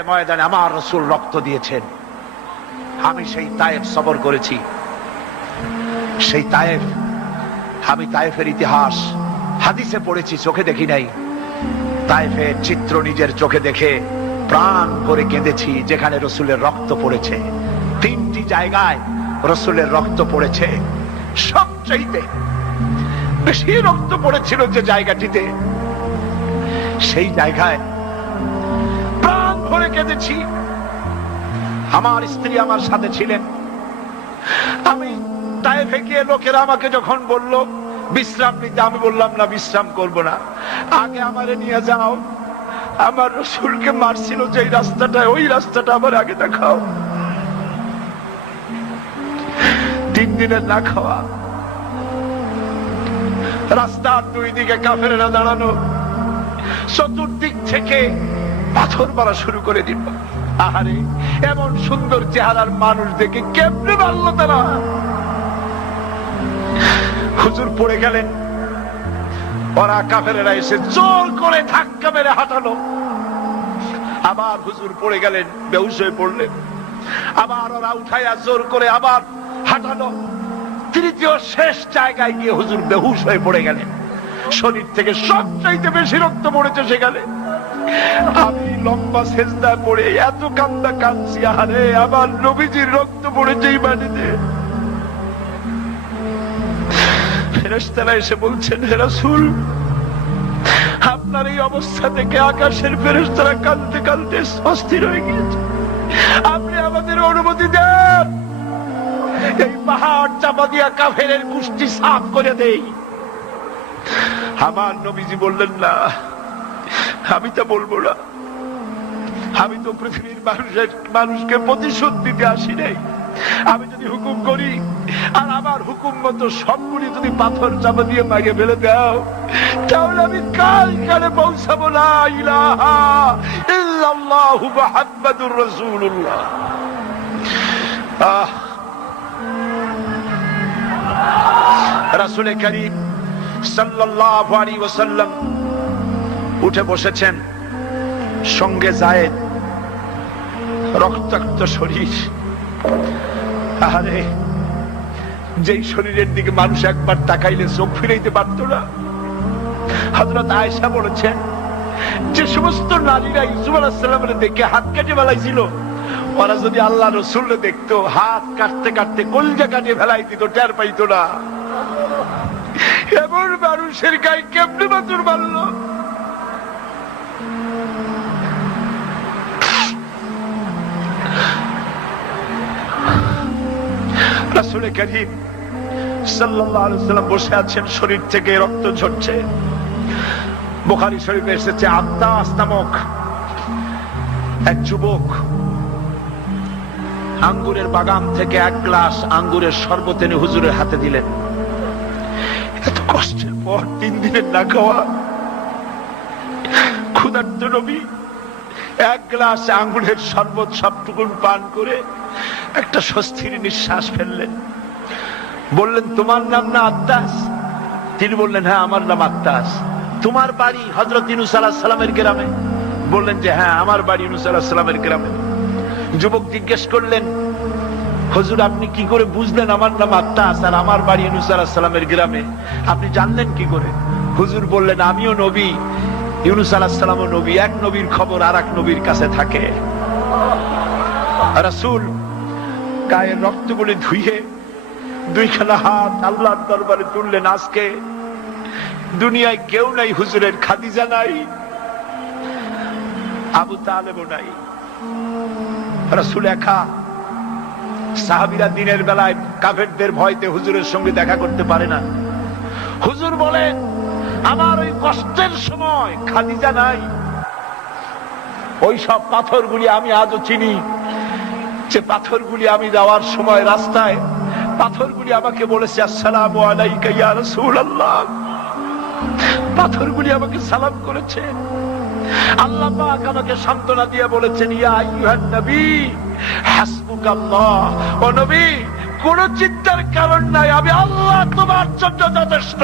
বদরের ময়দানে আমার রাসূল রক্ত দিয়েছেন। আমি সেই তায়েফ সফর করেছি। সেই তায়েফ, আমি তায়েফের ইতিহাস হাদিসে পড়েছি, চোখে দেখি নাই। তায়েফের চিত্র নিজের চোখে দেখে প্রাণ করে কেঁদেছি, যেখানে রাসূলের রক্ত পড়েছে। 3টি জায়গায় রাসূলের রক্ত পড়েছে। সবচেয়ে বেশি রক্ত পড়েছিল যে জায়গাটিতে, সেই জায়গায় প্রাণ ভরে কেঁদেছি। আমার স্ত্রী আমার সাথে ছিলেন। আমি তায়েফে গিয়ে লোকেরা আমাকে যখন বলল বিশ্রাম নিতে, আমি বললাম না, বিশ্রাম করব না, আগে আমারে নিয়ে যাও। আমার রাসূলকে মারছিল যে রাস্তাটা, ওই রাস্তাটা আমার আগে দেখাও। 3 দিনের না খাওয়া, রাস্তার 2 দিকে কাফেরেরা দাঁড়ানো, চতুর্দিক থেকে পাথর মারা শুরু করে দিল। আহারে, এমন সুন্দর চেহারার মানুষ দেখে কেমনে মারলো তারা। হুজুর পড়ে গেলেন, ওরা কাফেরেরা এসে জোর করে ধাক্কা মেরে হাঁটালো। আবার হুজুর পড়ে গেলেন, বেহুশ হয়ে পড়লেন। আবার ওরা উঠাইয়া জোর করে আবার হাঁটালো। তৃতীয় শেষ জায়গায় গিয়ে হুজুর বেহুশ হয়ে পড়ে গেলেন। শরীর থেকে সবচাইতে বেশি রক্ত পড়েছে সেখানে। আমি লম্বা সেজদায় পড়ে এত কান্না কাঁদছি, আরে আমার নবীজির রক্ত পড়েছে এই মাটিতে। ফেরেশতারা এসে বলছেন, হে রাসূল, আপনার এই অবস্থা থেকে আকাশের ফেরেশতারা কাঁদতে কাঁদতে অস্থির হয়ে গিয়েছে। আপনি আমাদের অনুমতি দেন, এই পাহাড় চাপা দিয়া কাফেরের কুষ্টি সাফ করে দেই। আমার নবীজি বললেন, না, আমি তা বলবো না। আমি তো পৃথিবীর মানুষকে প্রতিশোধ দিতে আসি নাই। আমি যদি হুকুম করি আর আমার হুকুম মতো সবগুলি যদি পাথর চাপা দিয়ে মারিয়ে ফেলে দাও, তাহলে আমি কালে পৌঁছাবো লা ইলাহা ইল্লাল্লাহু মুহাম্মাদুর রাসূলুল্লাহ। রাসূল করিম সাল্লাল্লাহু আলাইহি ওয়াসাল্লাম উঠে বসেছেন, সঙ্গে যায়েদ, রক্তাক্ত শরীর। আরে, যেই শরীরের দিকে মানুষ একবার তাকাইলে চোখ ফিরাইতে পারত না। হযরত আয়েশা বলেছেন, যে সমস্ত নারীরা ইউসুফ আলাইহিস সালামের দেখে হাত কেটে ফেলাইছিল, ওরা যদি আল্লাহ রাসূলকে দেখতো, হাত কাটতে কাটতে কলজা কাটে ফেলাই দিত, টের পাইতো না। এমন মানুষের গায়ে কেমনে পাথর মারলো। রাসূল করিম সাল্লাল্লাহু আলাইহি ওয়াসাল্লাম বসে আছেন, শরীর থেকে রক্ত ঝরছে। বুখারী শরীফে এসেছে, আত্তাস নামক এক যুবক আঙ্গুরের বাগান থেকে 1 গ্লাস আঙ্গুরের শরবত এনে হুজুরের হাতে দিলেন। এত কষ্টের পর 3 দিনের না খাওয়া ক্ষুধার্ত নবী 1 গ্লাস আঙ্গুরের শরবত সবটুকুন পান করে একটা স্বস্তির নিঃশ্বাস ফেললেন। বললেন, তোমার নাম না আত্তাস? তিনি বললেন, হ্যাঁ, আমার নাম আত্তাস। তোমার বাড়ি হযরত ইউনূস আলাইহিস সালামের গ্রামে? বললেন যে হ্যাঁ, আমার বাড়ি ইউনূস আলাইহিস সালামের গ্রামে। যুবক জিজ্ঞেস করলেন, হুজুর, আপনি কি করে বুঝলেন আমার নাম আত্তাস আর আমার বাড়ি ইউনূস আলাইহিস সালামের গ্রামে? আপনি জানলেন কি করে? হুজুর বললেন, আমিও নবী, ইউনূস আলাইহিস সালামও নবী। এক নবীর খবর আর এক নবীর কাছে থাকে। রাসূল গায়ের রক্তগুলি ধুইয়ে 2খানা হাত আল্লাহর দরবারে তুললেন। আজকে দুনিয়ায় কেউ নাই, হুজুরের খাদিজা নাই, আবু তালেবও নাই, রাসূল একা। সাহাবীরা দিনের বেলায় কাফেরদের ভয়তে হুজুরের সঙ্গে দেখা করতে পারে না। হুজুর বলেন, আমার ওই কষ্টের সময় খাদিজা নাই। ওই সব পাথরগুলি আমি আজও চিনি, যে পাথরগুলি আমি যাওয়ার সময় রাস্তায় পাথরগুলি আমাকে বলেছে, আসসালামু আলাইকা ইয়া রাসূলুল্লাহ। পাথরগুলি আমাকে সালাম করেছে। আল্লাহ পাক আমাকে সান্ত্বনা দিয়ে বলেছেন, ইয়া আইয়ুহান নবী হাসবুকাল্লাহ। ও নবী, কোন চিন্তার কারণ নাই, আমি আল্লাহ তোমার জন্য যথেষ্ট।